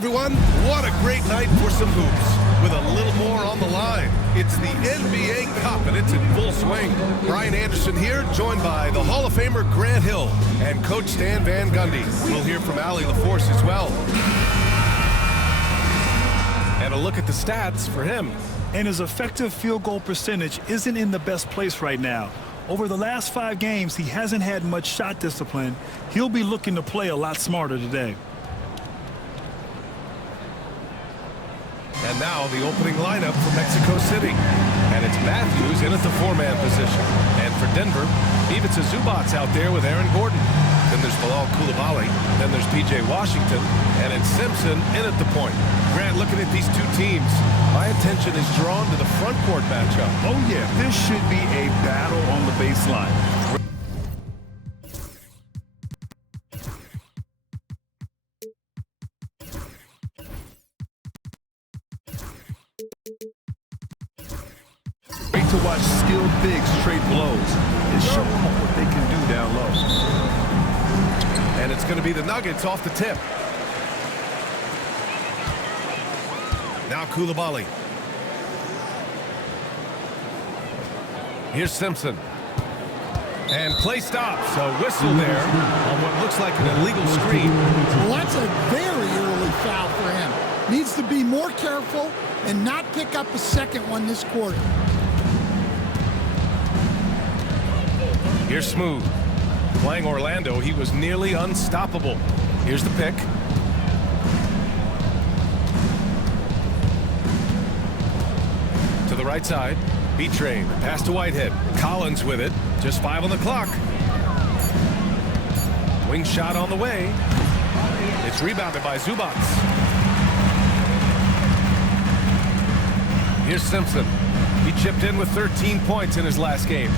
everyone. What a great night for some hoops. With a little more on the line. It's the NBA Cup, and it's in full swing. Brian Anderson here, joined by the Hall of Famer Grant Hill and Coach Stan Van Gundy. We'll hear from Allie LaForce as well. And a look at the stats for him. And his effective field goal percentage isn't in the best place right now. Over the last 5 games, he hasn't had much shot discipline. He'll be looking to play a lot smarter today. And now the opening lineup for Mexico City. And it's Matthews in at the 4-man position. And for Denver, Ivica Zubac's out there with Aaron Gordon. Then there's Bilal Coulibaly. Then there's P.J. Washington. And it's Simpson in at the point. Grant, looking at these two teams, my attention is drawn to the front court matchup. Oh, yeah, this should be a battle on the baseline. Great to watch skilled bigs trade blows and show them what they can do down low. And it's going to be the Nuggets off the tip. Now Coulibaly. Here's Simpson. And play stops. A whistle there on what looks like an illegal screen. Well, that's a very early foul for him. Needs to be more careful and not pick up a second one this quarter. Here's Smooth. Playing Orlando, he was nearly unstoppable. Here's the pick. To the right side. B-Train. Pass to Whitehead. Collins with it. Just 5 on the clock. Wing shot on the way. It's rebounded by Zubac. Here's Simpson. He chipped in with 13 points in his last game.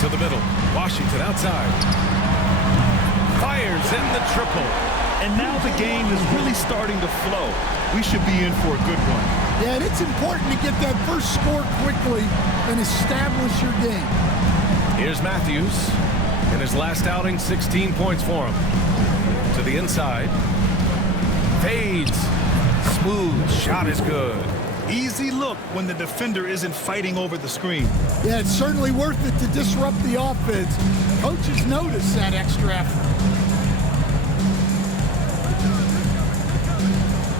To the middle. Washington outside. Fires in the triple. And now the game is really starting to flow. We should be in for a good one. Yeah, and it's important to get that first score quickly and establish your game. Here's Matthews. In his last outing, 16 points for him. To the inside. Fades. Smooth. Shot is good. Easy look when the defender isn't fighting over the screen. Yeah, it's certainly worth it to disrupt the offense. Coaches notice that extra effort.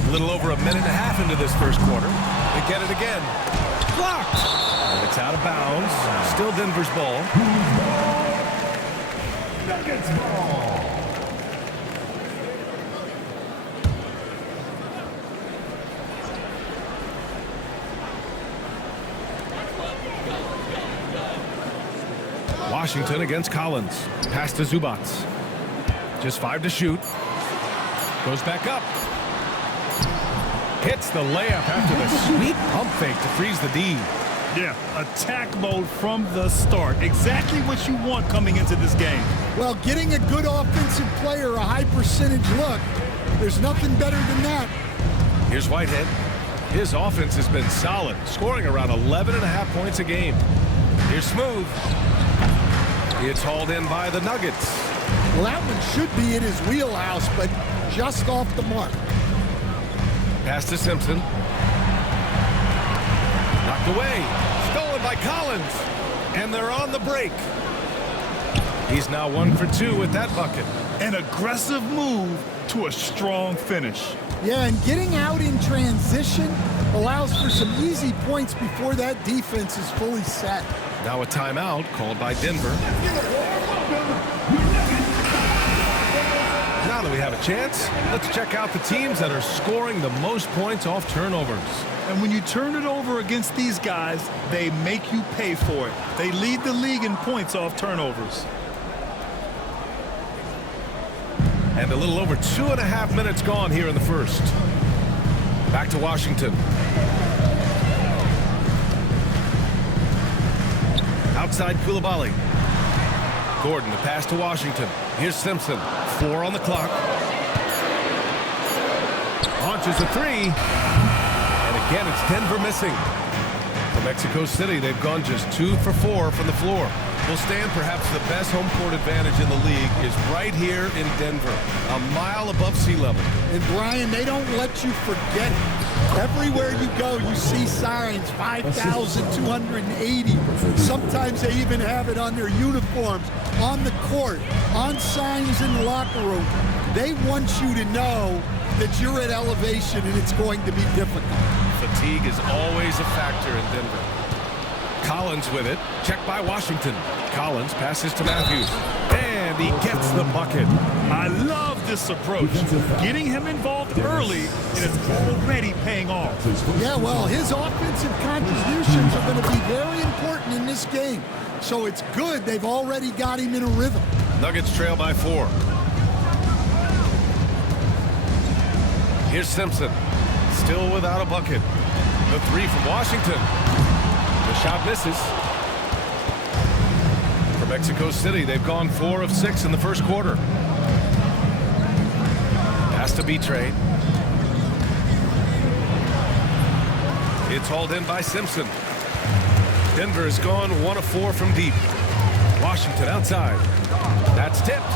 A little over a minute and a half into this first quarter. They get it again. Blocked. And it's out of bounds. Still Denver's ball. Nuggets ball. Washington against Collins. Pass to Zubac. Just 5 to shoot. Goes back up. Hits the layup after the sweet pump fake to freeze the D. Yeah, attack mode from the start. Exactly what you want coming into this game. Well, getting a good offensive player a high percentage look, there's nothing better than that. Here's Whitehead. His offense has been solid, scoring around 11.5 points a game. Here's Smooth. It's hauled in by the Nuggets. Well, that one should be in his wheelhouse, but just off the mark. Pass to Simpson. Knocked away. Stolen by Collins. And they're on the break. He's now 1 for 2 with that bucket. An aggressive move to a strong finish. Yeah, and getting out in transition allows for some easy points before that defense is fully set. Now a timeout called by Denver. Now that we have a chance, let's check out the teams that are scoring the most points off turnovers. And when you turn it over against these guys, they make you pay for it. They lead the league in points off turnovers. And a little over 2.5 minutes gone here in the first. Back to Washington. Outside Coulibaly. Gordon, the pass to Washington. Here's Simpson. 4 on the clock. Launches a 3. And again, it's Denver missing. For Mexico City, they've gone just 2 for 4 from the floor. will stand perhaps the best home court advantage in the league is right here in Denver, a mile above sea level. And Brian, they don't let you forget it. Everywhere you go, you see signs, 5,280. Sometimes they even have it on their uniforms, on the court, on signs in the locker room. They want you to know that you're at elevation and it's going to be difficult. Fatigue is always a factor in Denver. Collins with it, checked by Washington. Collins passes to Matthews, and he gets the bucket. I love this approach. Getting him involved early, and it's already paying off. Yeah, well, his offensive contributions are going to be very important in this game. So it's good they've already got him in a rhythm. Nuggets trail by 4. Here's Simpson, still without a bucket. The 3 from Washington. The shot misses. For Mexico City, they've gone 4 of 6 in the first quarter. Pass to B-Train. It's hauled in by Simpson. Denver has gone 1 of 4 from deep. Washington outside. That's tipped.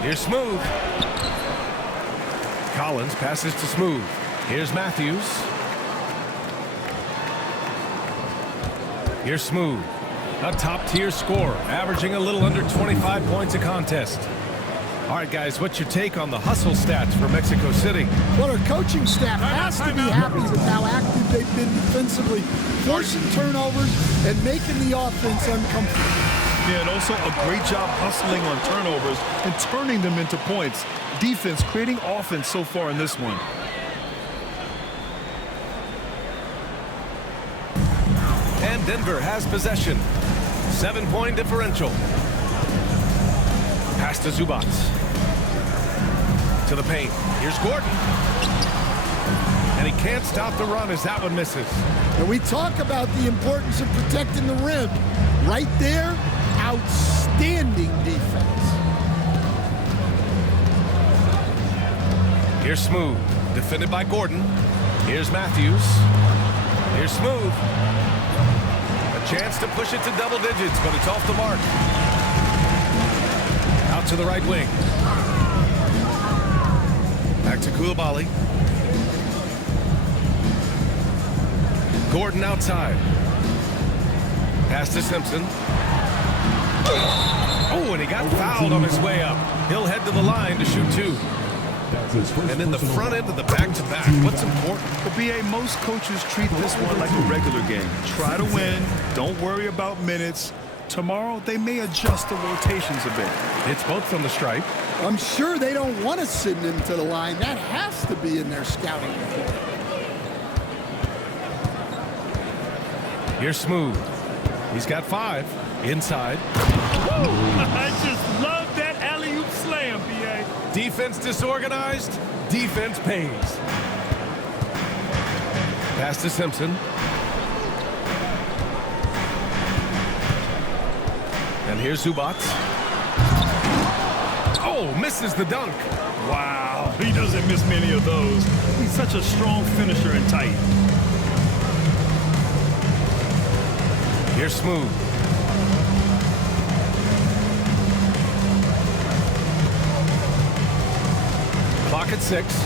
Here's Smooth. Collins passes to Smooth. Here's Matthews. Here's Smooth. A top-tier scorer, averaging a little under 25 points a contest. All right, guys, what's your take on the hustle stats for Mexico City? Well, our coaching staff has to be happy with how active they've been defensively, forcing turnovers and making the offense uncomfortable. Yeah, and also a great job hustling on turnovers and turning them into points. Defense creating offense so far in this one. And Denver has possession. 7-point differential. Pass to Zubac. To the paint. Here's Gordon. And he can't stop the run as that one misses. And we talk about the importance of protecting the rim. Right there, outstanding defense. Here's Smooth. Defended by Gordon. Here's Matthews. Here's Smooth. A chance to push it to double digits, but it's off the mark. Out to the right wing. Back to Koulibaly. Gordon outside. Pass to Simpson. Oh, and he got fouled on his way up. He'll head to the line to shoot 2. And in the front end of the back-to-back, what's important? For BA, most coaches treat this one like a regular game. Try to win. Don't worry about minutes. Tomorrow, they may adjust the rotations a bit. It's both from the stripe. I'm sure they don't want to send him to the line. That has to be in their scouting report. Here's Smooth. He's got 5. Inside. I just love that alley-oop slam, BA. Defense disorganized. Defense pays. Pass to Simpson. And here's Zubac. Oh, misses the dunk. Wow, he doesn't miss many of those. He's such a strong finisher and tight. Here's Smooth. Clock at 6.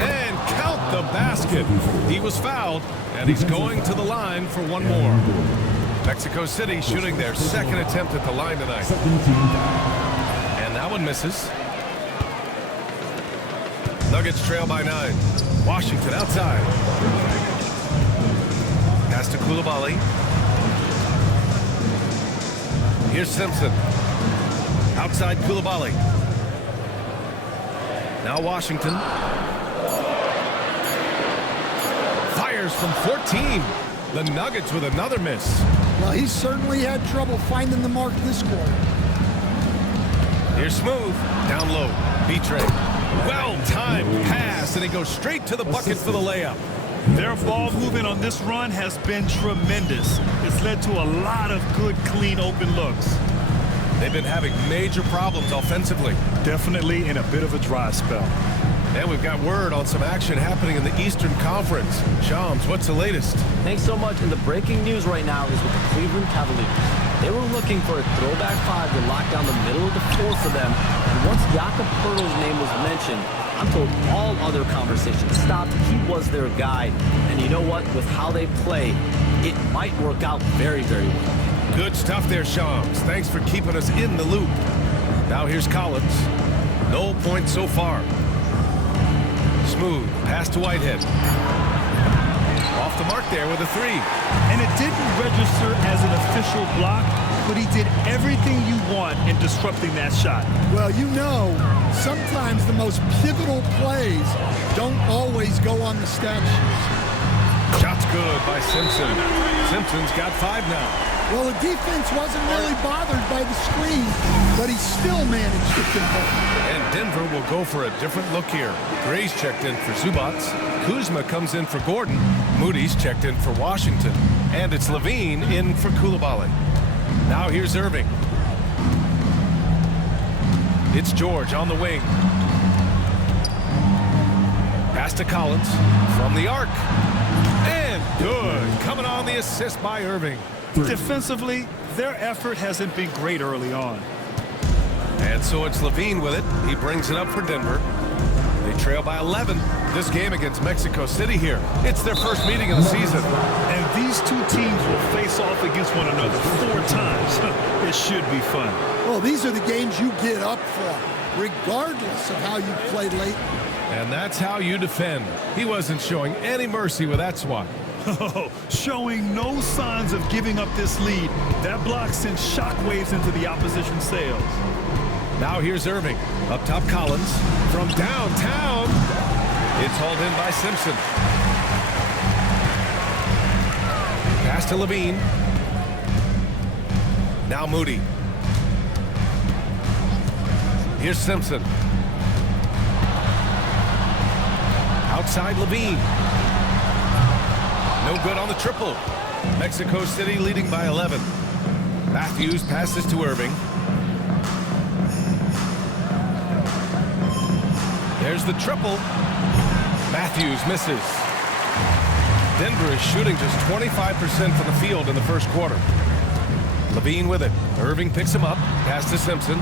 And count the basket. He was fouled, and he's going to the line for one more. Mexico City shooting their second attempt at the line tonight. And that one misses. Nuggets trail by 9. Washington outside. Pass to Koulibaly. Here's Simpson. Outside Koulibaly. Now Washington. Fires from 14. The Nuggets with another miss. Well, he certainly had trouble finding the mark this quarter. Here's Smooth. Down low. B-Train. Well-timed pass, and he goes straight to the bucket for the layup. Their ball movement on this run has been tremendous. It's led to a lot of good, clean, open looks. They've been having major problems offensively. Definitely in a bit of a dry spell. And we've got word on some action happening in the Eastern Conference. Shams, what's the latest? Thanks so much. And the breaking news right now is with the Cleveland Cavaliers. They were looking for a throwback five to lock down the middle of the floor for them. And once Jakob Poeltl's name was mentioned, I'm told all other conversations stopped. He was their guy. And you know what? With how they play, it might work out very, very well. Good stuff there, Shams. Thanks for keeping us in the loop. Now here's Collins. No points so far. Smooth pass to Whitehead. Off the mark there with a three. And it didn't register as an official block, but he did everything you want in disrupting that shot. Well, you know, sometimes the most pivotal plays don't always go on the stat sheet. Shot's good by Simpson. Simpson's got 5 now. Well, the defense wasn't really bothered by the screen, but he still managed to convert. And Denver will go for a different look here. Gray's checked in for Zubac. Kuzma comes in for Gordon. Moody's checked in for Washington. And it's Levine in for Coulibaly. Now here's Irving. It's George on the wing. Pass to Collins from the arc. And good. Coming on the assist by Irving. Defensively, their effort hasn't been great early on. And so it's Levine with it. He brings it up for Denver. They trail by 11. This game against Mexico City here. It's their first meeting of the season. And these two teams will face off against one another 4 times. It should be fun. Well, these are the games you get up for, regardless of how you played late. And that's how you defend. He wasn't showing any mercy with that swat. Showing no signs of giving up this lead. That block sends shockwaves into the opposition sails. Now here's Irving. Up top, Collins. From downtown. It's hauled in by Simpson. Pass to Levine. Now Moody. Here's Simpson. Outside Levine. No good on the triple. Mexico City leading by 11. Matthews passes to Irving. There's the triple. Matthews misses. Denver is shooting just 25% from the field in the first quarter. Levine with it. Irving picks him up. Pass to Simpson.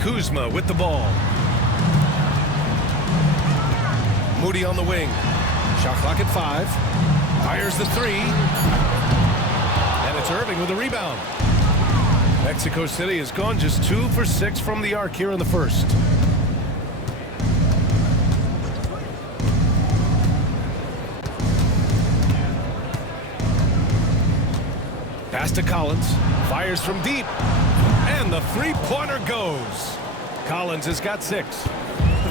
Kuzma with the ball. Moody on the wing. Shot clock at 5. Fires the 3. And it's Irving with a rebound. Mexico City has gone just 2 for 6 from the arc here in the first. Pass to Collins. Fires from deep. And the three-pointer goes. Collins has got 6.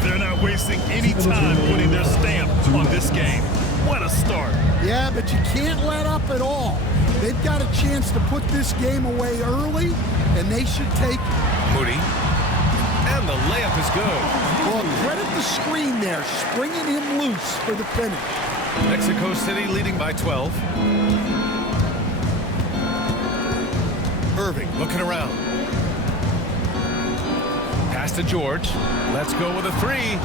They're not wasting any time putting their stamp on this game. What a start. Yeah, but you can't let up at all. They've got a chance to put this game away early, and they should take it. Moody. And the layup is good. Well, credit the screen there, springing him loose for the finish. Mexico City leading by 12. Irving looking around. Pass to George. Let's go with a 3.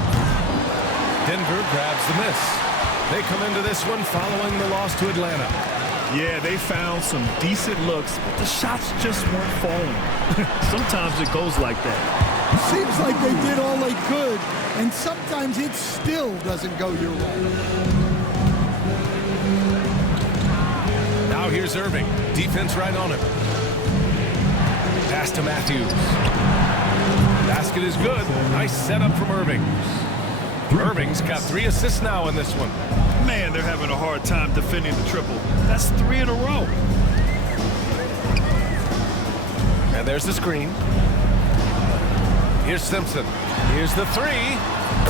Denver grabs the miss. They come into this one following the loss to Atlanta. Yeah, they found some decent looks, but the shots just weren't falling. Sometimes it goes like that. Seems like they did all they could, and sometimes it still doesn't go your way. Now here's Irving. Defense right on him. Pass to Matthews. Basket is good. Nice setup from Irving. Irving's got 3 assists now in this one. Man, they're having a hard time defending the triple. That's 3 in a row. And there's the screen. Here's Simpson. Here's the 3.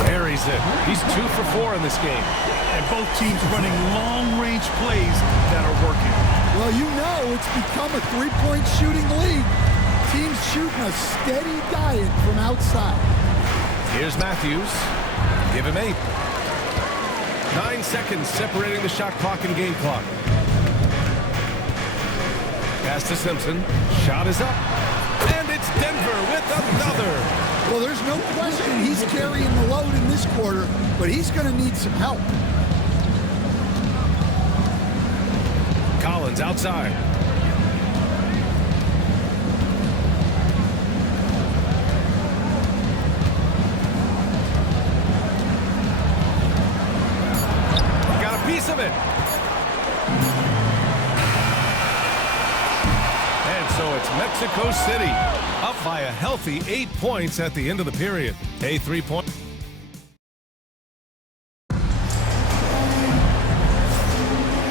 Buries it. He's 2 for 4 in this game. And both teams running long-range plays that are working. Well, you know it's become a three-point shooting league. Teams shooting a steady diet from outside. Here's Matthews. Give him 8. 9 seconds separating the shot clock and game clock. Pass to Simpson. Shot is up. And it's Denver with another. Well, there's no question he's carrying the load in this quarter, but he's going to need some help. Collins outside. Got a piece of it. And so it's Mexico City up by a healthy 8 points at the end of the period. A 3-point.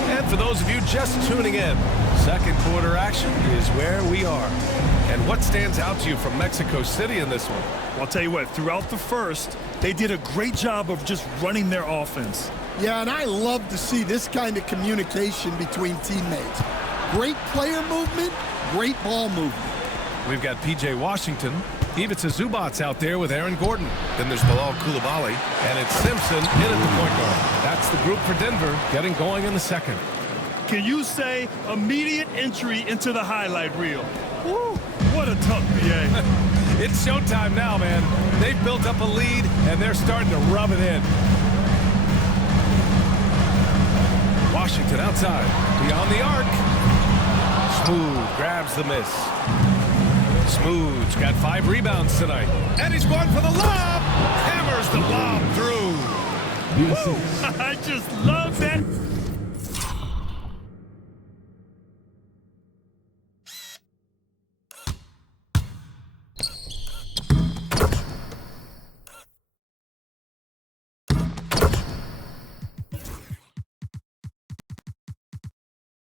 And for those of you just tuning in, second quarter action is where we are. And what stands out to you from Mexico City in this one? Well, I'll tell you what, throughout the first, they did a great job of just running their offense. Yeah, and I love to see this kind of communication between teammates. Great player movement, great ball movement. We've got P.J. Washington. Ivica Zubac's out there with Aaron Gordon. Then there's Bilal Coulibaly. And it's Simpson in at the point guard. That's the group for Denver getting going in the second. Can you say immediate entry into the highlight reel? Woo, what a tough BA. It's showtime now, man. They've built up a lead, and they're starting to rub it in. Washington outside. Beyond the arc. Smooth grabs the miss. Smooth's got 5 rebounds tonight. And he's going for the lob. Hammers the lob through. I just love that.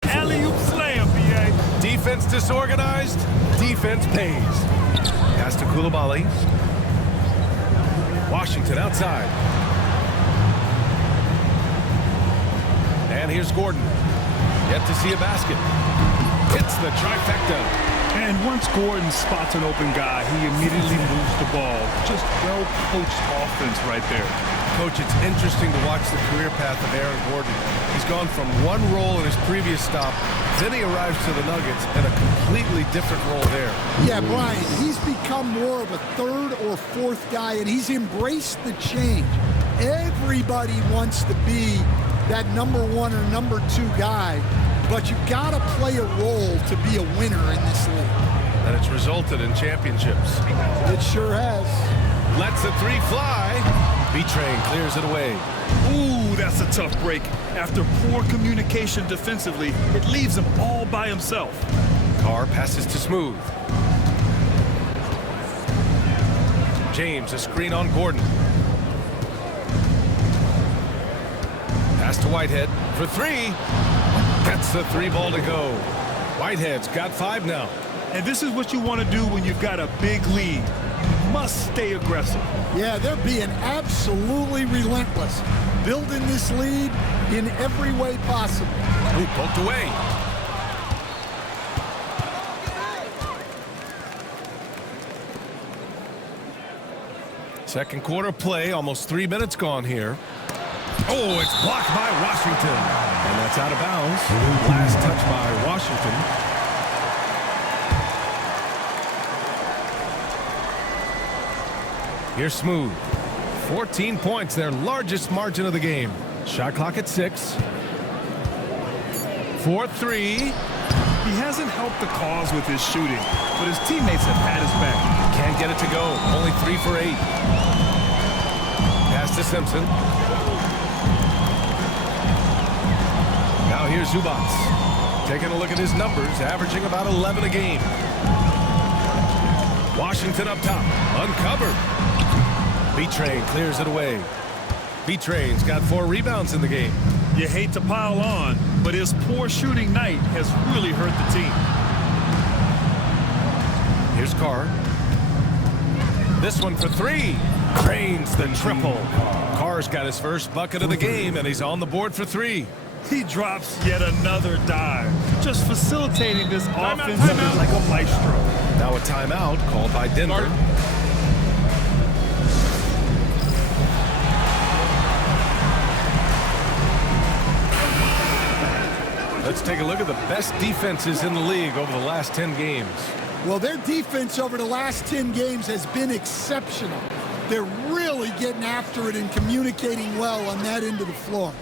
Alley-oop slam, BA. Defense disorganized. Defense pays. Pass to Coulibaly. Washington outside. And here's Gordon. Yet to see a basket. Hits the trifecta. And once Gordon spots an open guy, he immediately moves the ball. Just well-coached offense right there. Coach, it's interesting to watch the career path of Aaron Gordon. He's gone from one role in his previous stop, then he arrives to the Nuggets in a completely different role there. Yeah, Brian, he's become more of a third or fourth guy, and he's embraced the change. Everybody wants to be that number 1 or number 2 guy, but you gotta play a role to be a winner in this league. And it's resulted in championships. It sure has. Lets the 3 fly. B-Train clears it away. Ooh, that's a tough break. After poor communication defensively, it leaves him all by himself. Carr passes to Smooth. James, a screen on Gordon. Pass to Whitehead for 3. Gets the 3 ball to go. Whitehead's got 5 now. And this is what you want to do when you've got a big lead. You must stay aggressive. Yeah, they're being absolutely relentless, building this lead in every way possible. Ooh, poked away. Second quarter play, almost 3 minutes gone here. Oh, it's blocked by Washington. And that's out of bounds. Last touch by Washington. Here's Smooth. 14 points, their largest margin of the game. Shot clock at 6. 4-3. He hasn't helped the cause with his shooting, but his teammates have had his back. Can't get it to go. Only 3 for 8. Pass to Simpson. Now here's Zubac. Taking a look at his numbers, averaging about 11 a game. Washington up top. Uncovered. B-Train clears it away. B-Train's got 4 rebounds in the game. You hate to pile on, but his poor shooting night has really hurt the team. Here's Carr. This one for 3. Drains the triple. Carr's got his first bucket of the game, and he's on the board for 3. He drops yet another dive, just facilitating this offense like a maestro. Now a timeout called by Denver. Let's take a look at the best defenses in the league over the last 10 games. Well, their defense over the last 10 games has been exceptional. They're really getting after it and communicating well on that end of the floor.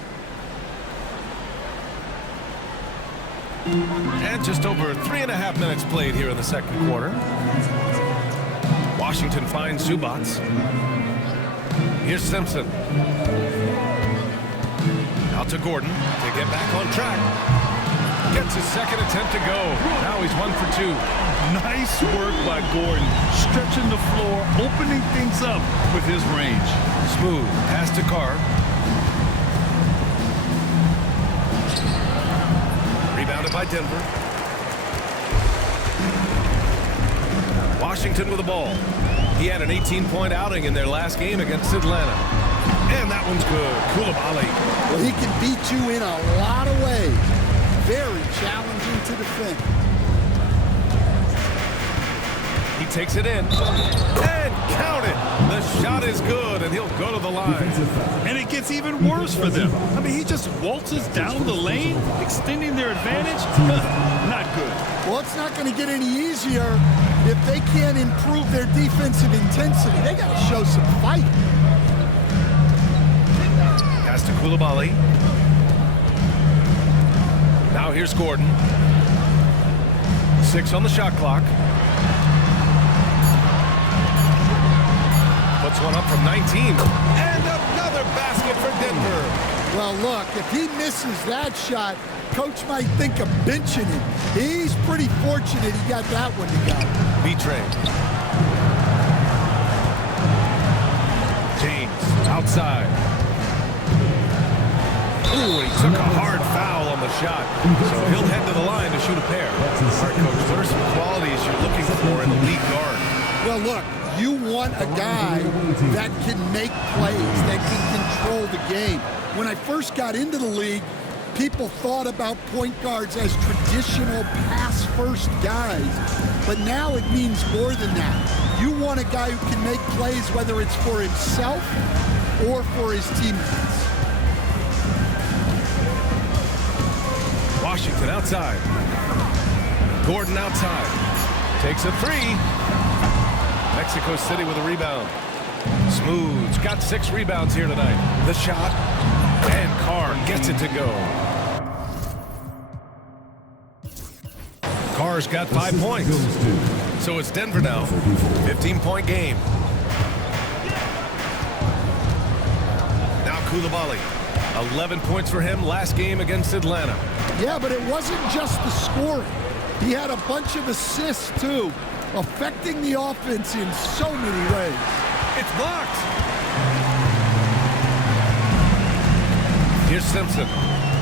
And just over 3.5 minutes played here in the second quarter. Washington finds Zubac. Here's Simpson. Out to Gordon to get back on track. Gets his second attempt to go. Now he's 1 for 2. Nice work by Gordon, stretching the floor, opening things up with his range. Smooth pass to Carr. Rebounded by Denver. Washington with the ball. He had an 18-point outing in their last game against Atlanta. And that one's good. Koulibaly. Well, he can beat you in a lot of ways. Very challenging to defend. He takes it in. And count it. The shot is good, and he'll go to the line. And it gets even worse for them. I mean, he just waltzes down the lane, extending their advantage. Not good. Well, it's not going to get any easier if they can't improve their defensive intensity. They got to show some fight. Pass to Koulibaly. Now here's Gordon. 6 on the shot clock. Puts one up from 19. And another basket for Denver. Well, look, if he misses that shot, coach might think of benching him. He's pretty fortunate he got that one to go. B-Train. James outside. Ooh, he took a hard foul on the shot. So he'll head to the line to shoot a pair. All right, coach, what are some qualities you're looking for in a lead guard? Well, look, you want a guy that can make plays, that can control the game. When I first got into the league, people thought about point guards as traditional pass-first guys. But now it means more than that. You want a guy who can make plays, whether it's for himself or for his teammates. Washington outside. Gordon outside. Takes a 3. Mexico City with a rebound. Smooth's got 6 rebounds here tonight. The shot. And Carr gets it to go. Carr's got 5 points. So it's Denver now. 15-point game. Now Koulibaly. 11 points for him last game against Atlanta. Yeah, but it wasn't just the scoring. He had a bunch of assists, too, affecting the offense in so many ways. It's blocked. Here's Simpson.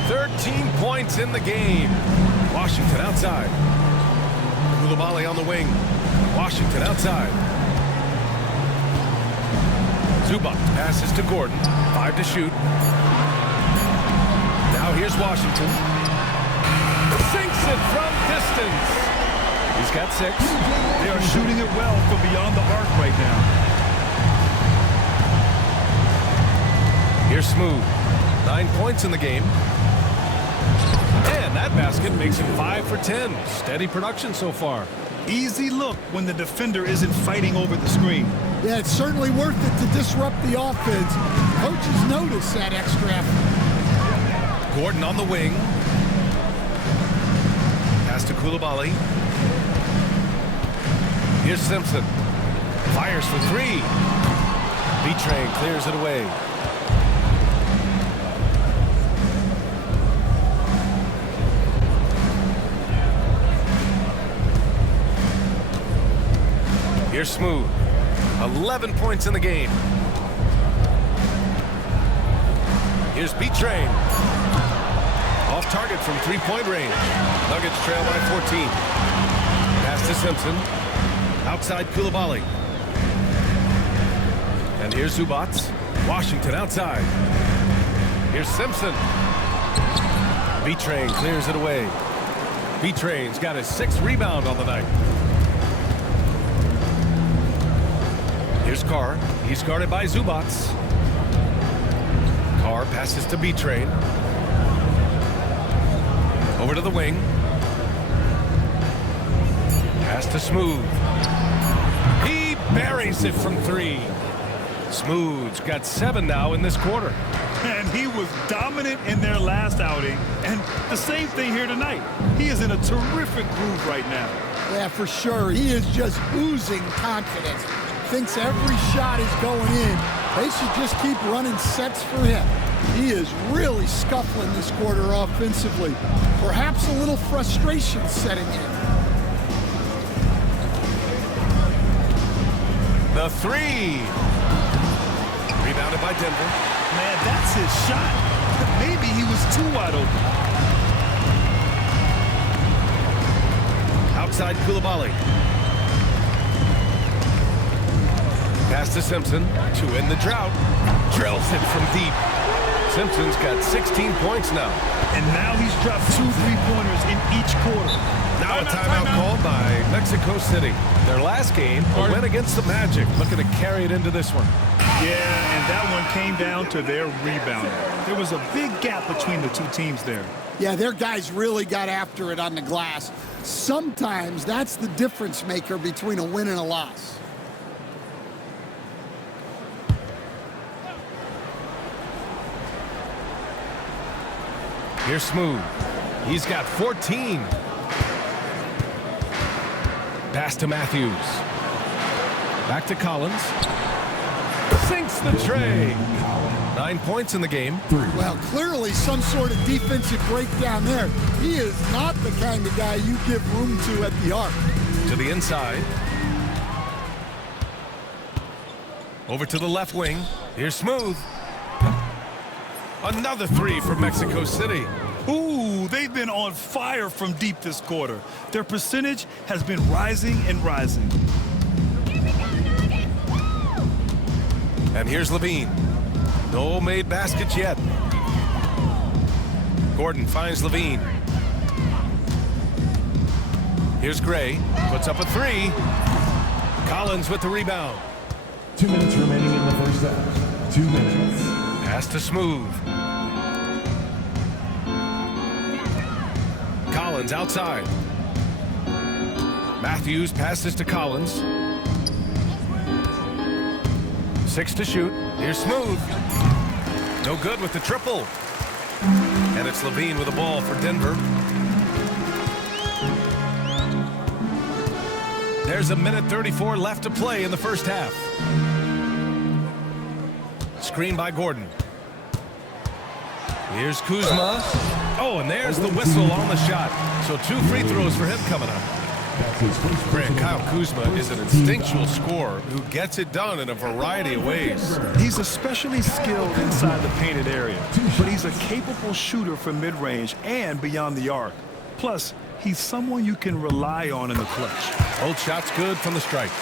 13 points in the game. Washington outside. Koulibaly on the wing. Washington outside. Zubac passes to Gordon. 5 to shoot. Now here's Washington. Sinks it from distance. He's got 6. They are shooting it well from beyond the arc right now. Here's Smooth. 9 points in the game. And that basket makes him 5 for 10. Steady production so far. Easy look when the defender isn't fighting over the screen. Yeah, it's certainly worth it to disrupt the offense. Coaches notice that extra effort. Gordon on the wing. Pass to Koulibaly. Here's Simpson. Fires for 3. B-Train clears it away. Here's Smooth. 11 points in the game. Here's B-Train. Off target from 3-point range. Nuggets trail by 14. Pass to Simpson. Outside Koulibaly. And here's Zubac. Washington outside. Here's Simpson. B-Train clears it away. B-Train's got his 6th rebound on the night. Here's Carr. He's guarded by Zubac. Carr passes to B-Train. Over to the wing. Pass to Smooth. He buries it from 3. Smooth's got 7 now in this quarter. And he was dominant in their last outing. And the same thing here tonight. He is in a terrific groove right now. Yeah, for sure. He is just oozing confidence. Thinks every shot is going in. They should just keep running sets for him. He is really scuffling this quarter offensively. Perhaps a little frustration setting in. The 3. Rebounded by Denver. Man, that's his shot. Maybe he was too wide open. Outside Koulibaly. Pass to Simpson to end the drought. Drills it from deep. Simpson's got 16 points now. And now he's dropped 2 3-pointers in each quarter. Now a timeout called by Mexico City. Their last game, a win against the Magic, looking to carry it into this one. Yeah, and that one came down to their rebounding. There was a big gap between the two teams there. Yeah, their guys really got after it on the glass. Sometimes that's the difference maker between a win and a loss. Here's Smooth. He's got 14. Pass to Matthews. Back to Collins. Sinks the tray. 9 points in the game. Well, clearly some sort of defensive breakdown there. He is not the kind of guy you give room to at the arc. To the inside. Over to the left wing. Here's Smooth. Another 3 for Mexico City. Ooh, they've been on fire from deep this quarter. Their percentage has been rising and rising. And here's Levine. No made baskets yet. Gordon finds Levine. Here's Gray. Puts up a 3. Collins with the rebound. 2 minutes remaining in the first half. 2 minutes. Pass to Smooth. Collins outside. Matthews passes to Collins. 6 to shoot. Here's Smooth. No good with the triple. And it's Levine with the ball for Denver. There's a minute 34 left to play in the first half. Screen by Gordon. Here's Kuzma. Oh, and there's the whistle on the shot. So 2 free throws for him coming up. Grant, Kyle Kuzma is an instinctual scorer who gets it done in a variety of ways. He's especially skilled inside the painted area, but he's a capable shooter from mid-range and beyond the arc. Plus, he's someone you can rely on in the clutch. Both shots good from the strike.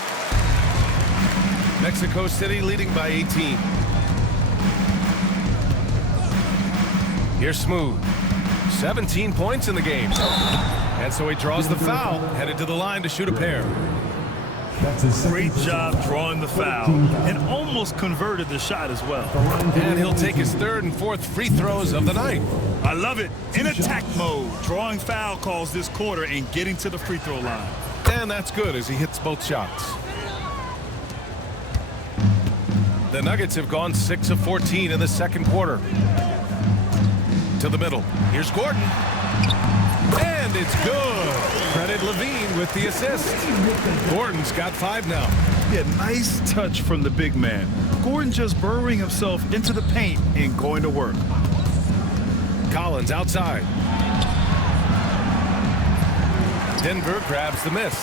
Mexico City leading by 18. Here's Smooth. 17 points in the game. And so he draws the foul, headed to the line to shoot a pair. Great job drawing the foul and almost converted the shot as well. And he'll take his 3rd and 4th free throws of the night. I love it. In attack mode, drawing foul calls this quarter and getting to the free throw line. And that's good as he hits both shots. The Nuggets have gone 6 of 14 in the second quarter. To the middle. Here's Gordon. And it's good. Credit Levine with the assist. Gordon's got 5 now. Yeah, nice touch from the big man. Gordon just burrowing himself into the paint and going to work. Collins outside. Denver grabs the miss.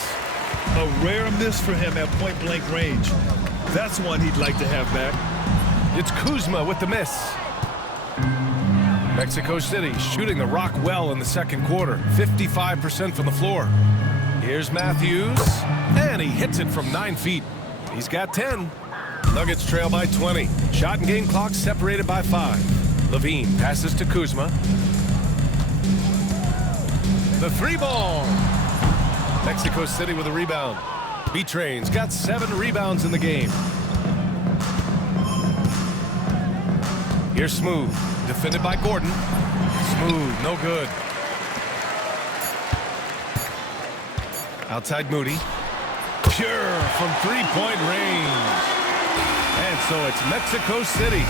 A rare miss for him at point-blank range. That's one he'd like to have back. It's Kuzma with the miss. Mexico City shooting the rock well in the second quarter. 55% from the floor. Here's Matthews. And he hits it from 9 feet. He's got 10. Nuggets trail by 20. Shot and game clock separated by 5. Levine passes to Kuzma. The 3 ball. Mexico City with a rebound. B-Train's got 7 rebounds in the game. Here's Smooth. Defended by Gordon. Smooth, no good. Outside Moody. Pure from three-point range. And so it's Mexico City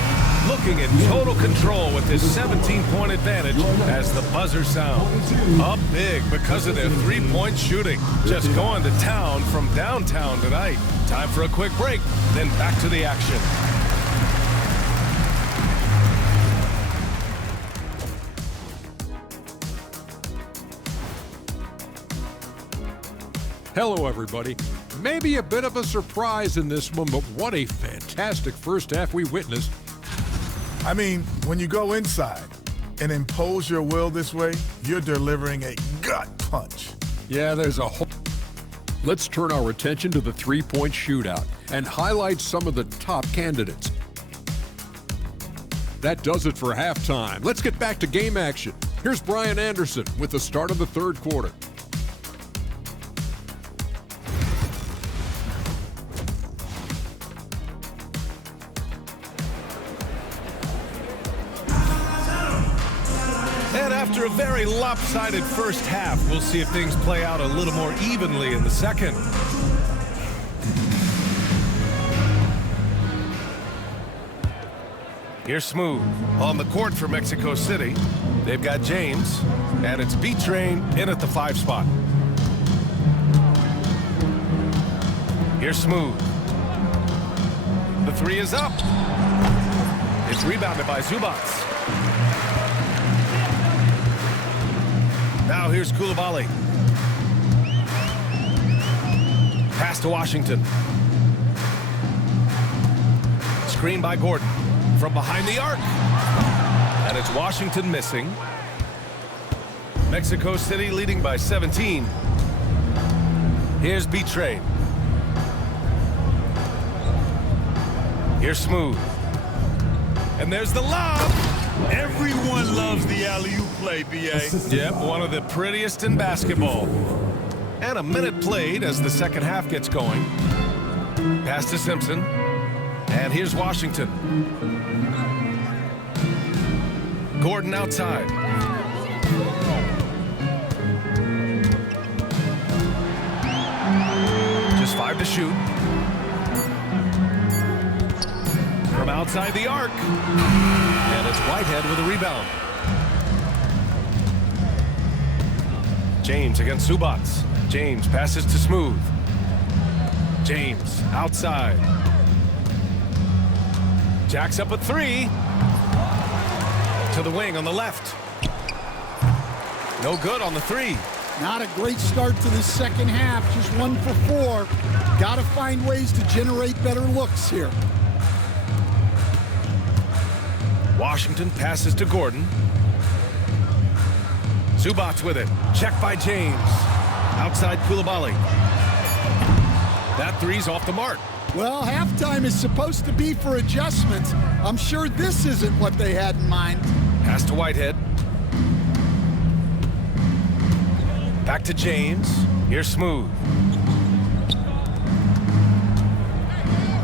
looking in total control with this 17-point advantage as the buzzer sounds. Up big because of their three-point shooting. Just going to town from downtown tonight. Time for a quick break, then back to the action. Hello, everybody. Maybe a bit of a surprise in this one, but what a fantastic first half we witnessed. I mean, when you go inside and impose your will this way, you're delivering a gut punch. Yeah, there's a whole... Let's turn our attention to the three-point shootout and highlight some of the top candidates. That does it for halftime. Let's get back to game action. Here's Brian Anderson with the start of the third quarter. And after a very lopsided first half, we'll see if things play out a little more evenly in the second. Here's Smooth on the court for Mexico City. They've got James, and it's B-Train in at the 5 spot. Here's Smooth. The 3 is up. It's rebounded by Zubats. Now here's Koulibaly. Pass to Washington. Screen by Gordon. From behind the arc. And it's Washington missing. Mexico City leading by 17. Here's B-Train. Here's Smooth. And there's the lob. Everyone loves the alley-oop play, B.A. Yep, one of the prettiest in basketball. And a minute played as the second half gets going. Pass to Simpson. And here's Washington. Gordon outside. Just 5 to shoot. From outside the arc. And it's Whitehead with a rebound. James against Zubats. James passes to Smooth. James outside. Jacks up a 3. To the wing on the left. No good on the 3. Not a great start to the second half. Just 1 for 4. Got to find ways to generate better looks here. Washington passes to Gordon. Zubats with it. Check by James. Outside Koulibaly. That 3's off the mark. Well, halftime is supposed to be for adjustments. I'm sure this isn't what they had in mind. Pass to Whitehead. Back to James. Here's Smooth.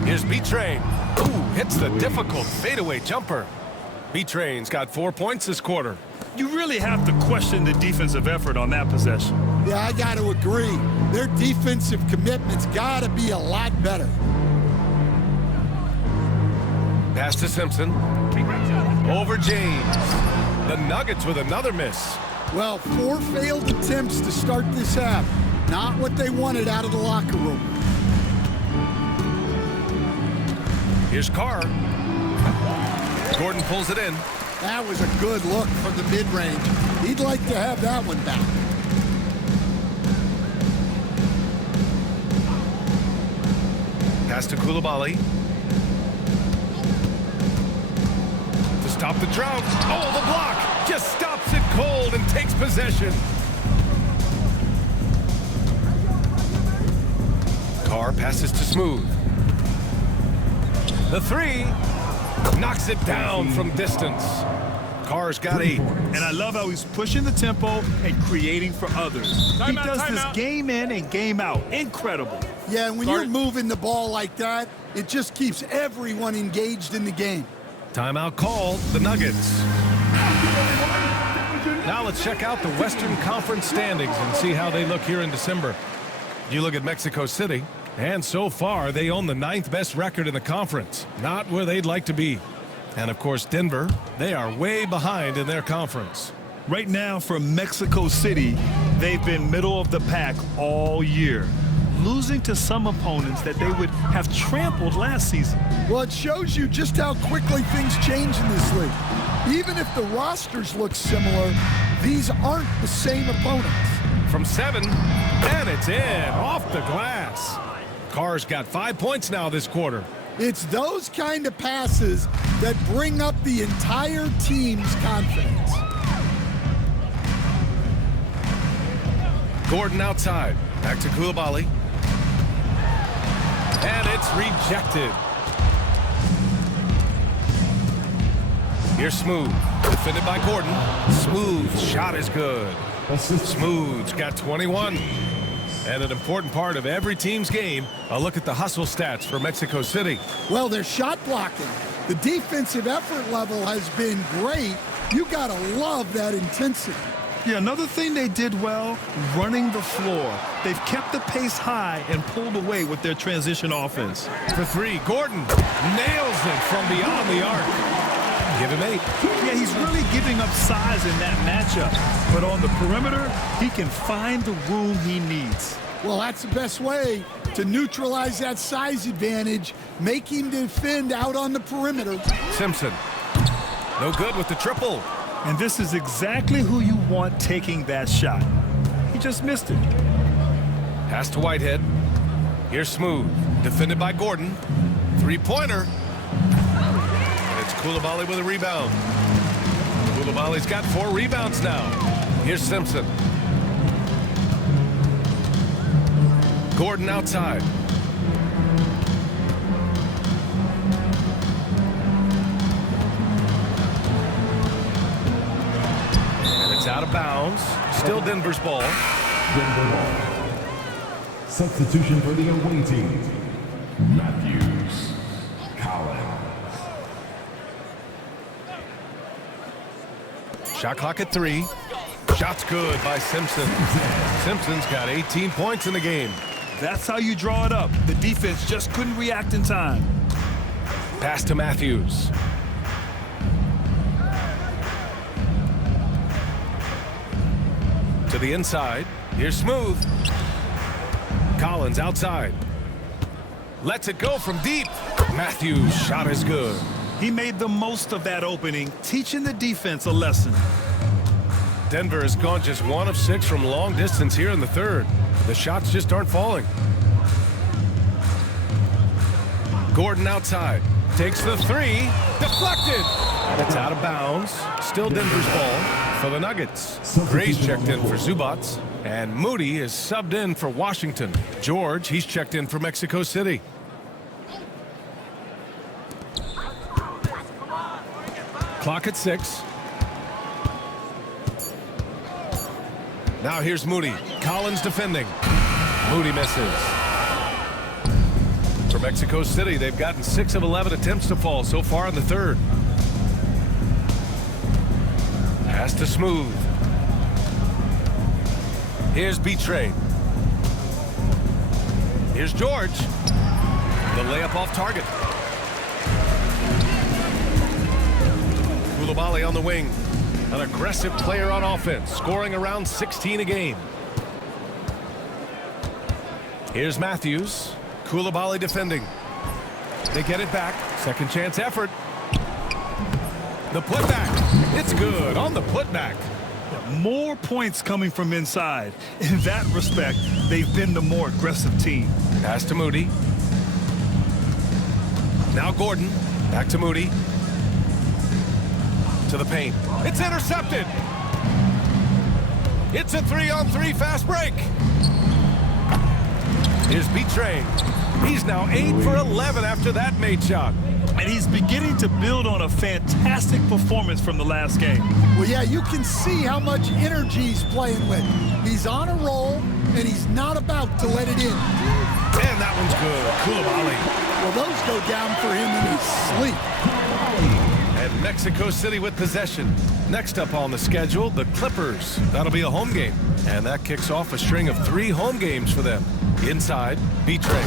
Here's B-Train. Ooh, hits the difficult fadeaway jumper. B-Train's got 4 points this quarter. You really have to question the defensive effort on that possession. Yeah, I got to agree. Their defensive commitment's got to be a lot better. Pass to Simpson. Over James. The Nuggets with another miss. Well, 4 failed attempts to start this half. Not what they wanted out of the locker room. Here's Carr. Gordon pulls it in. That was a good look from the mid-range. He'd like to have that one back. Pass to Koulibaly. To stop the drought. Oh, the block! Just stops it cold and takes possession. Carr passes to Smooth. The 3 knocks it down from distance. Carr's got 8. And I love how he's pushing the tempo and creating for others. He does this game in and game out. Incredible. Yeah, and when you're moving the ball like that, it just keeps everyone engaged in the game. Timeout called, the Nuggets. Now let's check out the Western Conference standings and see how they look here in December. You look at Mexico City, and so far they own the 9th best record in the conference. Not where they'd like to be. And of course, Denver, they are way behind in their conference. Right now for Mexico City, they've been middle of the pack all year, losing to some opponents that they would have trampled last season. Well, it shows you just how quickly things change in this league. Even if the rosters look similar, these aren't the same opponents. From 7, and it's in, off the glass. Carr's got 5 points now this quarter. It's those kind of passes that bring up the entire team's confidence. Gordon outside. Back to Koulibaly. And it's rejected. Here's Smooth. Defended by Gordon. Smooth's shot is good. Smooth's got 21. And an important part of every team's game, a look at the hustle stats for Mexico City. Well, they're shot blocking. The defensive effort level has been great. You got to love that intensity. Yeah, another thing they did well, running the floor. They've kept the pace high and pulled away with their transition offense. For 3, Gordon nails it from beyond the arc. Give him 8. Yeah, he's really giving up size in that matchup. But on the perimeter, he can find the room he needs. Well, that's the best way to neutralize that size advantage. Make him defend out on the perimeter. Simpson. No good with the triple. And this is exactly who you want taking that shot. He just missed it. Pass to Whitehead. Here's Smooth. Defended by Gordon. 3-pointer. And it's Koulibaly with a rebound. Koulibaly's got 4 rebounds now. Here's Simpson. Gordon outside. It's out of bounds. Still Denver's ball. Denver ball. Substitution for the away team. Matthews. Collins. Shot clock at 3. Shot's good by Simpson. Simpson's got 18 points in the game. That's how you draw it up. The defense just couldn't react in time. Pass to Matthews. To the inside. Here's Smooth. Collins outside. Lets it go from deep. Matthews' shot is good. He made the most of that opening, teaching the defense a lesson. Denver has gone just 1 of 6 from long distance here in the 3rd. The shots just aren't falling. Gordon outside. Takes the 3. Deflected. And it's out of bounds. Still Denver's ball for the Nuggets. Gray's checked in for Zubats. And Moody is subbed in for Washington. George, he's checked in for Mexico City. Clock at 6. Now here's Moody. Collins defending. Moody misses. For Mexico City, they've gotten 6 of 11 attempts to fall so far in the 3rd. Pass to Smooth. Here's B-Train. Here's George. The layup off target. Koulibaly on the wing. An aggressive player on offense, scoring around 16 a game. Here's Matthews. Koulibaly defending. They get it back. Second chance effort. The putback. It's good on the putback. More points coming from inside. In that respect, they've been the more aggressive team. Pass to Moody. Now Gordon. Back to Moody. To the paint. It's intercepted. It's a 3-on-3 fast break. Here's B-Train. He's now 8 for 11 after that made shot. And he's beginning to build on a fantastic performance from the last game. Well, yeah, you can see how much energy he's playing with. He's on a roll, and he's not about to let it in. And that one's good. Koulibaly. Well, those go down for him in his sleep. And Mexico City with possession. Next up on the schedule, the Clippers. That'll be a home game. And that kicks off a string of 3 home games for them. Inside, B-Train.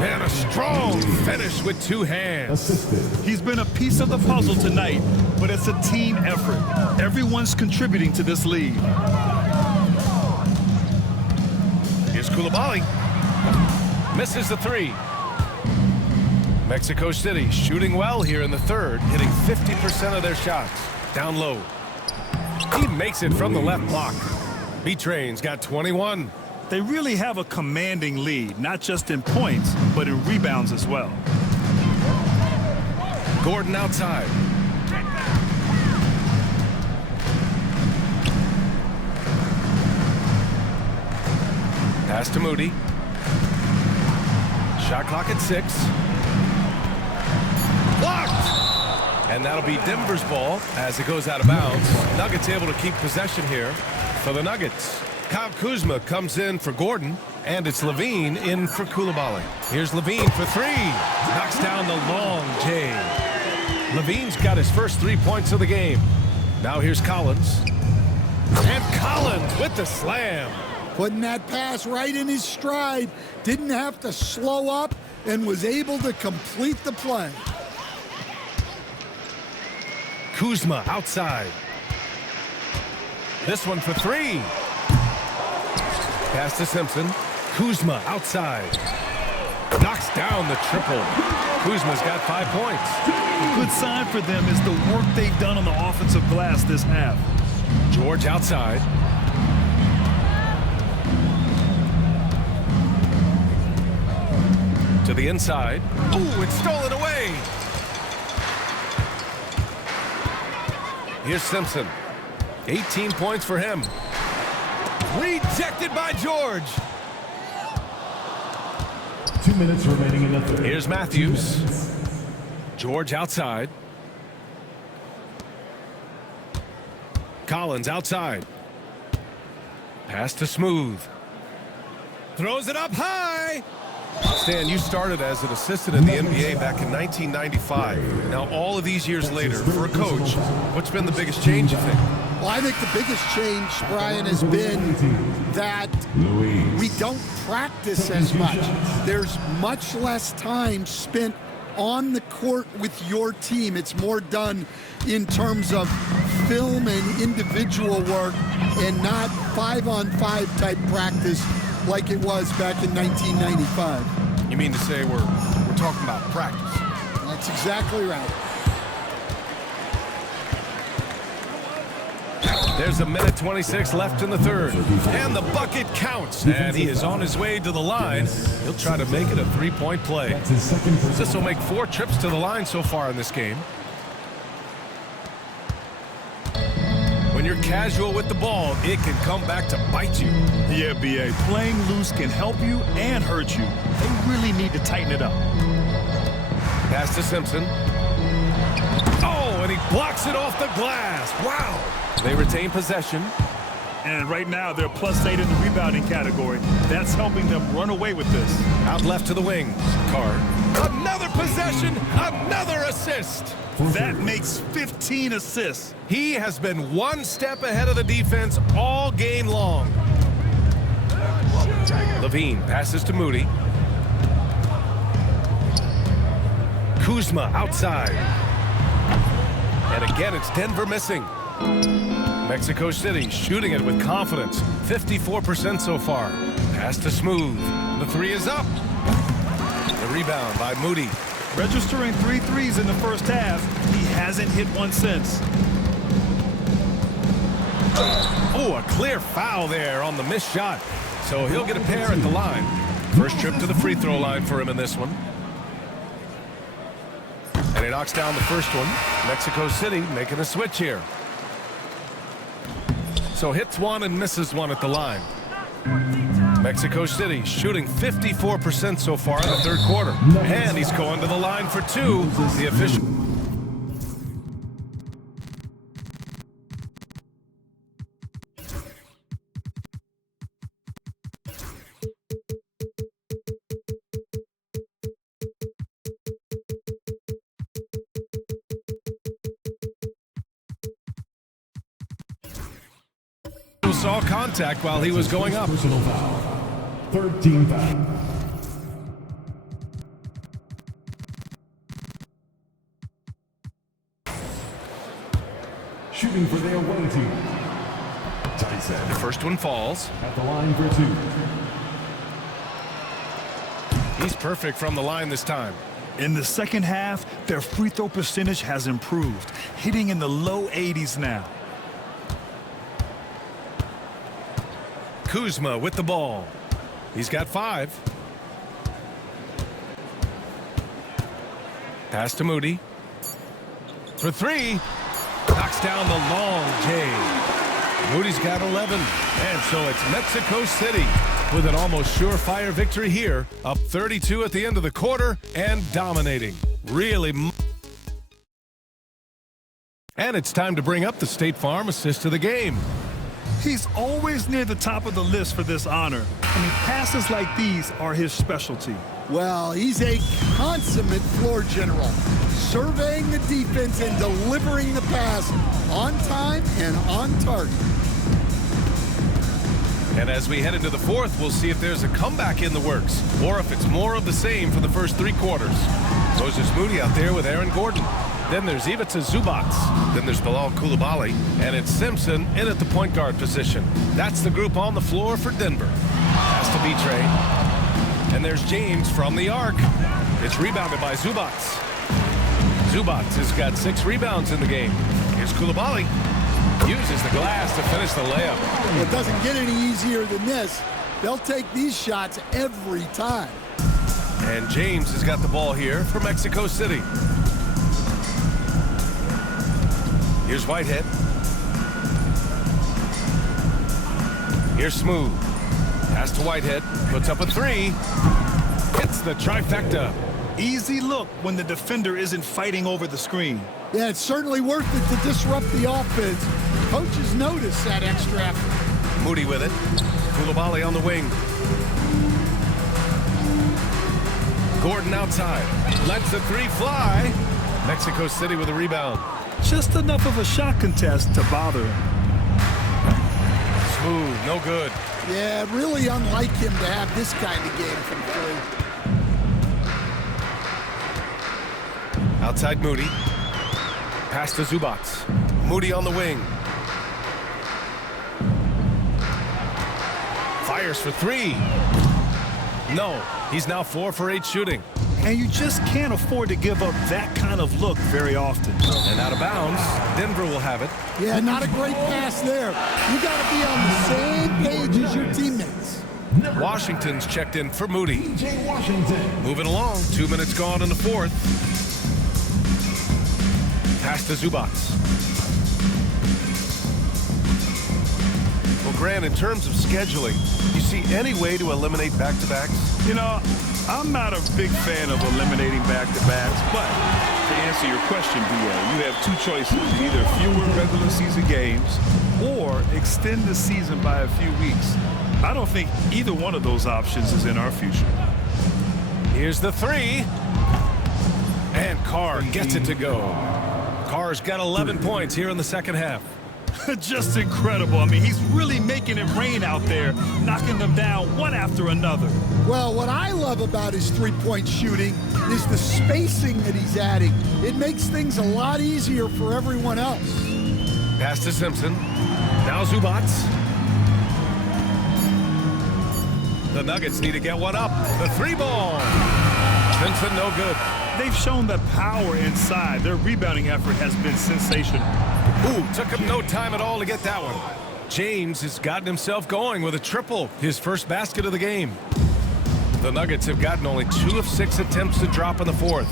And a strong finish with 2 hands. He's been a piece of the puzzle tonight, but it's a team effort. Everyone's contributing to this lead. Here's Koulibaly. Misses the 3. Mexico City shooting well here in the third, hitting 50% of their shots. Down low. He makes it from the left block. B-Train's got 21. They really have a commanding lead, not just in points, but in rebounds as well. Gordon outside. Pass to Moody. Shot clock at 6. Blocked! And that'll be Denver's ball as it goes out of bounds. Nuggets able to keep possession here for the Nuggets. Kyle Kuzma comes in for Gordon, and it's Levine in for Koulibaly. Here's Levine for 3. Knocks down the long J. Levine's got his first 3 points of the game. Now here's Collins. And Collins with the slam. Putting that pass right in his stride. Didn't have to slow up and was able to complete the play. Kuzma outside. This one for 3. Pass to Simpson. Kuzma outside. Knocks down the triple. Kuzma's got 5 points. A good sign for them is the work they've done on the offensive glass this half. George outside. To the inside. Ooh, it's stolen away. Here's Simpson. 18 points for him. Rejected by George. 2 minutes remaining in the third. Here's Matthews. George outside. Collins outside. Pass to Smooth. Throws it up high. Stan, you started as an assistant in the NBA back in 1995. Now, all of these years later, for a coach, what's been the biggest change, you think? Well, I think the biggest change, Brian, has been that we don't practice as much. There's much less time spent on the court with your team. It's more done in terms of film and individual work and not 5-on-5 type practice like it was back in 1995. You mean to say we're talking about practice? That's exactly right. There's a minute 26 left in the third. And the bucket counts. And he is on his way to the line. He'll try to make it a 3-point play. This will make 4 trips to the line so far in this game. When you're casual with the ball, it can come back to bite you. Yeah, B.A. Playing loose can help you and hurt you. They really need to tighten it up. Pass to Simpson. Oh, and he blocks it off the glass. Wow. They retain possession. And right now, they're +8 in the rebounding category. That's helping them run away with this. Out left to the wing. Carr. Another possession. Another assist. That makes 15 assists. He has been 1 step ahead of the defense all game long. Levine passes to Moody. Kuzma outside. And again, it's Denver missing. Mexico City shooting it with confidence. 54% so far. Pass to Smooth. The 3 is up. The rebound by Moody. Registering 3 threes in the first half. He hasn't hit one since. Oh, a clear foul there on the missed shot. So he'll get a pair at the line. First trip to the free throw line for him in this one. And he knocks down the first one. Mexico City making a switch here. So hits 1 and misses 1 at the line. Mexico City shooting 54% so far in the third quarter. And he's going to the line for 2. The official. official saw contact while he was going up. Personal foul. Third team foul. Shooting for their away team. Tyson. The first one falls. At the line for two. He's perfect from the line this time. In the second half, their free throw percentage has improved, hitting in the low 80s now. Kuzma with the ball. He's got 5. Pass to Moody. For 3. Knocks down the long J. Moody's got 11. And so it's Mexico City with an almost surefire victory here, up 32 at the end of the quarter and dominating. Really. And it's time to bring up the State Farm assist of the game. He's always near the top of the list for this honor. I mean, passes like these are his specialty. Well, he's a consummate floor general, surveying the defense and delivering the pass on time and on target. And as we head into the fourth, we'll see if there's a comeback in the works or if it's more of the same for the first 3 quarters. Moses Moody out there with Aaron Gordon. Then there's Ivica Zubac. Then there's Bilal Coulibaly. And it's Simpson in at the point guard position. That's the group on the floor for Denver. Pass to Bitre. And there's James from the arc. It's rebounded by Zubac. Zubac has got 6 rebounds in the game. Here's Coulibaly. Uses the glass to finish the layup. Well, it doesn't get any easier than this. They'll take these shots every time. And James has got the ball here for Mexico City. Here's Whitehead. Here's Smooth. Pass to Whitehead. Puts up a 3. Hits the trifecta. Easy look when the defender isn't fighting over the screen. Yeah, it's certainly worth it to disrupt the offense. Coaches notice that extra effort. Moody with it. Coulibaly on the wing. Gordon outside. Lets the 3 fly. Mexico City with a rebound. Just enough of a shot contest to bother him. Smooth, no good. Yeah, really unlike him to have this kind of game from 3. Outside Moody. Pass to Zubac. Moody on the wing. Fires for 3. No, he's now 4 for 8 shooting. And you just can't afford to give up that kind of look very often. And out of bounds, Denver will have it. Yeah, not a great pass there. You got to be on the same page as your teammates. Washington's checked in for Moody. DJ Washington. Moving along, 2 minutes gone in the fourth. Pass to Zubac. Well, Grant, in terms of scheduling, you see any way to eliminate back-to-backs? You know, I'm not a big fan of eliminating back-to-backs, but to answer your question, BA, you have 2 choices. Either fewer regular season games or extend the season by a few weeks. I don't think either one of those options is in our future. Here's the 3. And Carr gets it to go. Carr's got 11 points here in the second half. Just incredible. I mean, he's really making it rain out there, knocking them down one after another. Well, what I love about his three-point shooting is the spacing that he's adding. It makes things a lot easier for everyone else. Pass to Simpson. Now Zubac. The Nuggets need to get one up. The 3-ball. Simpson no good. They've shown the power inside. Their rebounding effort has been sensational. Ooh, took him no time at all to get that one. James has gotten himself going with a triple, his first basket of the game. The Nuggets have gotten only 2 of 6 attempts to drop in the fourth.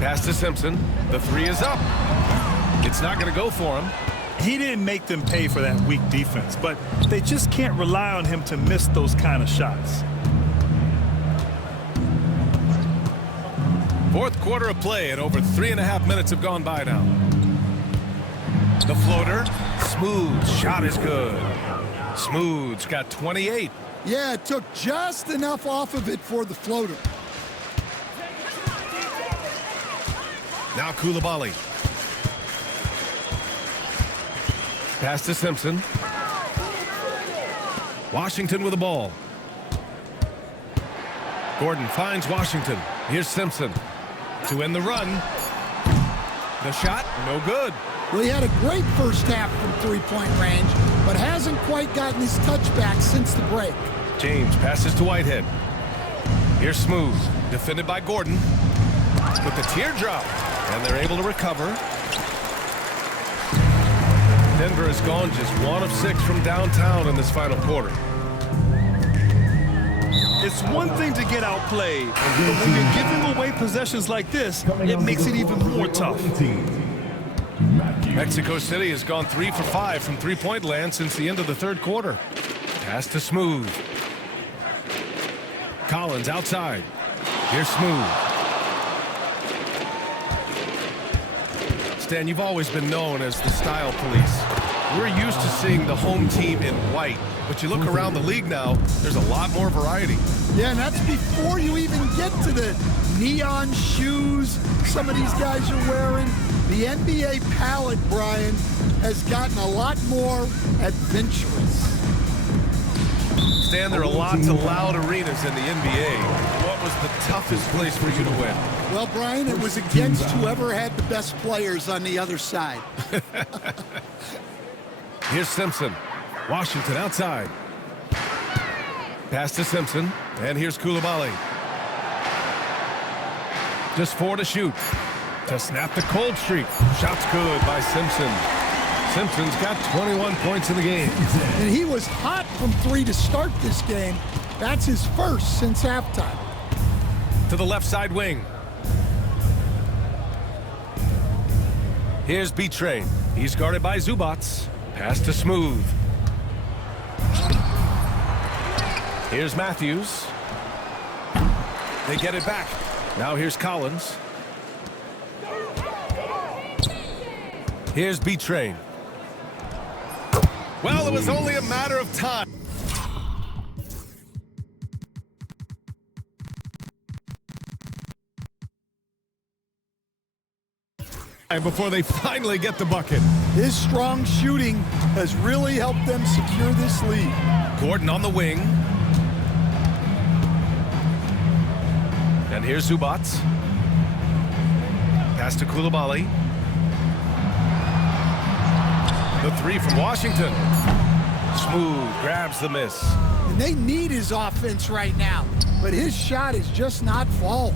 Pass to Simpson. The 3 is up. It's not going to go for him. He didn't make them pay for that weak defense, but they just can't rely on him to miss those kind of shots. Fourth quarter of play and over 3.5 minutes have gone by now. The floater, Smooth, shot is good. Smooth's got 28. Yeah, it took just enough off of it for the floater. Now Coulibaly. Pass to Simpson. Washington with the ball. Gordon finds Washington. Here's Simpson to end the run. The shot, no good. Well, he had a great first half from three-point range, but hasn't quite gotten his touchback since the break. James passes to Whitehead. Here's Smooth, defended by Gordon with the teardrop, and they're able to recover. Denver has gone just 1 of 6 from downtown in this final quarter. It's one thing to get outplayed, but when you're giving away possessions like this, it makes it even more tough. Mexico City has gone 3 for 5 from three-point land since the end of the third quarter. Pass to Smooth. Collins outside. Here's Smooth. Stan, you've always been known as the style police. We're used to seeing the home team in white, but you look around the league now, there's a lot more variety. Yeah, and that's before you even get to the neon shoes some of these guys are wearing. The NBA palette, Brian, has gotten a lot more adventurous. Stan, there are lots of loud arenas in the NBA. What was the toughest place for you to win? Well, Brian, it was against whoever had the best players on the other side. Here's Simpson. Washington outside. Pass to Simpson. And here's Coulibaly. Just 4 to shoot. To snap the cold streak. Shot's good by Simpson. Simpson's got 21 points in the game. And he was hot from 3 to start this game. That's his first since halftime. To the left side wing. Here's B-Train. He's guarded by Zubats. Pass to Smooth. Here's Matthews. They get it back. Now here's Collins. Here's B-Train. Well, it was only a matter of time. And before they finally get the bucket. His strong shooting has really helped them secure this lead. Gordon on the wing. And here's Zubats. Pass to Coulibaly. The 3 from Washington. Smooth grabs the miss. And they need his offense right now, but his shot is just not falling.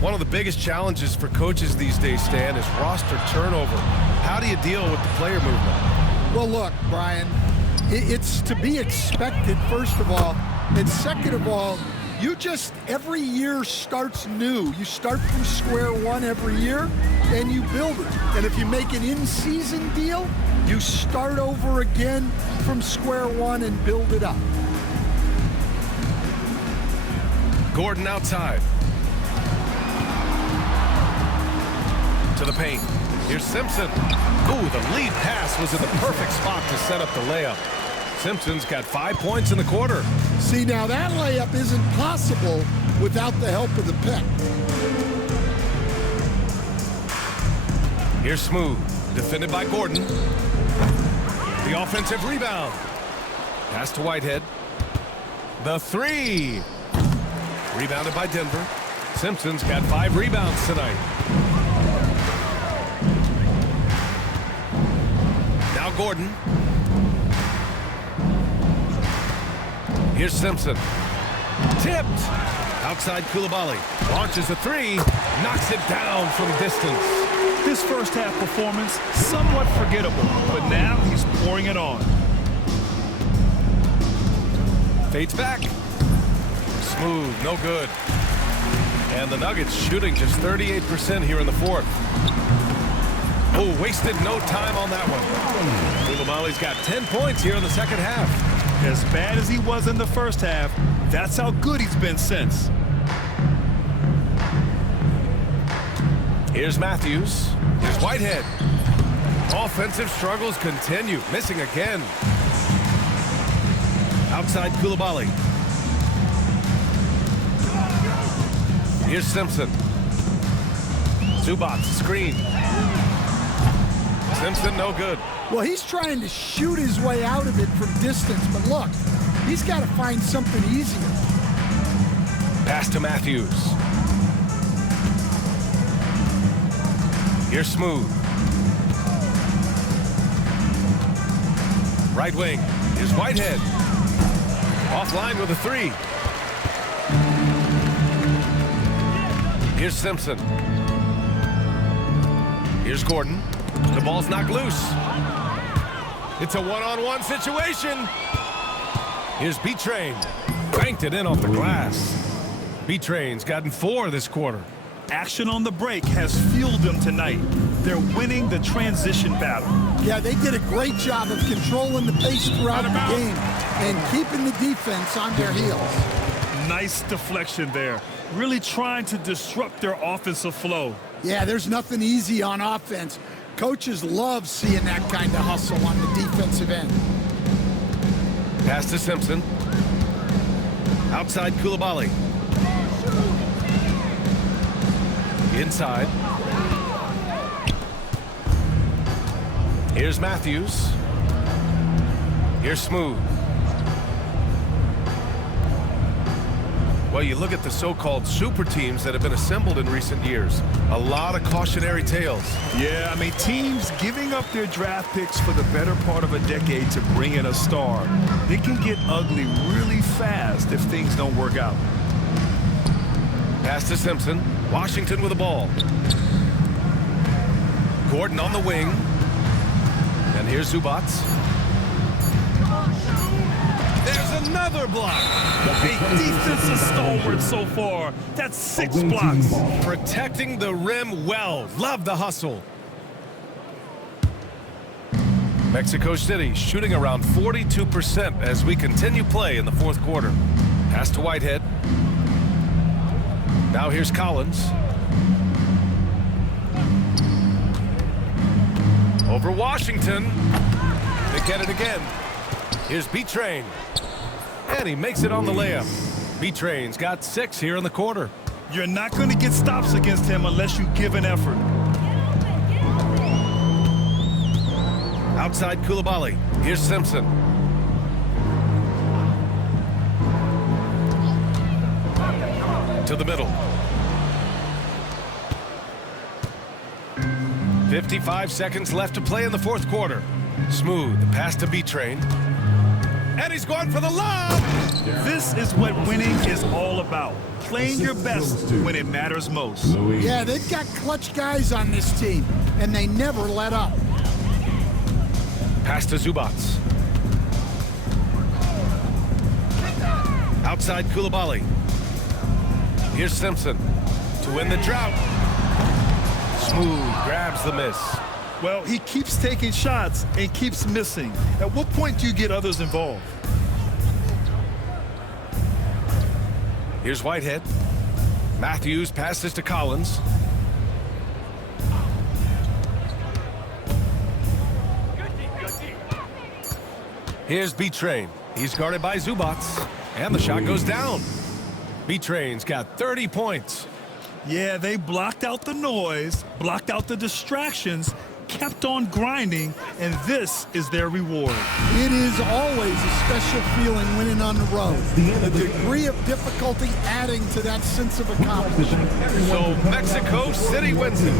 One of the biggest challenges for coaches these days, Stan, is roster turnover. How do you deal with the player movement? Well, look, Brian, it's to be expected, first of all. And second of all, you just, every year starts new. You start from square one every year, and you build it. And if you make an in-season deal, you start over again from square one and build it up. Gordon outside. To the paint. Here's Simpson. Ooh, the lead pass was in the perfect spot to set up the layup. Simpson's got 5 points in the quarter. See, now that layup isn't possible without the help of the pick. Here's Smooth, defended by Gordon. The offensive rebound. Pass to Whitehead. The 3. Rebounded by Denver. Simpson's got 5 rebounds tonight. Now Gordon. Here's Simpson. Tipped. Outside Coulibaly. Launches a 3. Knocks it down from distance. His first half performance, somewhat forgettable, but now he's pouring it on. Fades back. Smooth, no good. And the Nuggets shooting just 38% here in the fourth. Oh, wasted no time on that one. Coulibaly's got 10 points here in the second half. As bad as he was in the first half, that's how good he's been since. Here's Matthews. Here's Whitehead. Offensive struggles continue. Missing again. Outside Coulibaly. Here's Simpson. Zubats screen. Simpson, no good. Well, he's trying to shoot his way out of it from distance, but look, he's got to find something easier. Pass to Matthews. Here's Smooth. Right wing. Here's Whitehead. Offline with a three. Here's Simpson. Here's Gordon. The ball's knocked loose. It's a one-on-one situation. Here's B-Train. Banked it in off the glass. B-Train's gotten 4 this quarter. Action on the break has fueled them tonight. They're winning the transition battle. Yeah, they did a great job of controlling the pace throughout the game and keeping the defense on their heels. Nice deflection there. Really trying to disrupt their offensive flow. Yeah, there's nothing easy on offense. Coaches love seeing that kind of hustle on the defensive end. Pass to Simpson. Outside Koulibaly. Inside. Here's Matthews. Here's Smooth. Well, you look at the so-called super teams that have been assembled in recent years. A lot of cautionary tales. Yeah, I mean, teams giving up their draft picks for the better part of a decade to bring in a star. It can get ugly really fast if things don't work out. Pass to Simpson. Washington with the ball. Gordon on the wing. And here's Zubats. There's another block. A defensive stalwart so far. That's 6 blocks. Protecting the rim well. Love the hustle. Mexico City shooting around 42% as we continue play in the 4th quarter. Pass to Whitehead. Now here's Collins. Over Washington. They get it again. Here's B-Train. And he makes it on the layup. B-Train's got 6 here in the quarter. You're not going to get stops against him unless you give an effort. Outside Koulibaly. Here's Simpson. To the middle. 55 seconds left to play in the 4th quarter. Smooth. Pass to B-Train. And he's going for the lob. This is what winning is all about. Playing your best when it matters most. Yeah, they've got clutch guys on this team, and they never let up. Pass to Zubats. Outside Koulibaly. Here's Simpson to win the drought. Smooth grabs the miss. Well, he keeps taking shots and keeps missing. At what point do you get others involved? Here's Whitehead. Matthews passes to Collins. Here's B-Train. He's guarded by Zubats. And the shot goes down. B-Train's got 30 points. Yeah, they blocked out the noise, blocked out the distractions, kept on grinding, and this is their reward. It is always a special feeling winning on the road. The degree of difficulty adding to that sense of accomplishment. So Mexico City wins it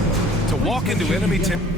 to walk into enemy territory.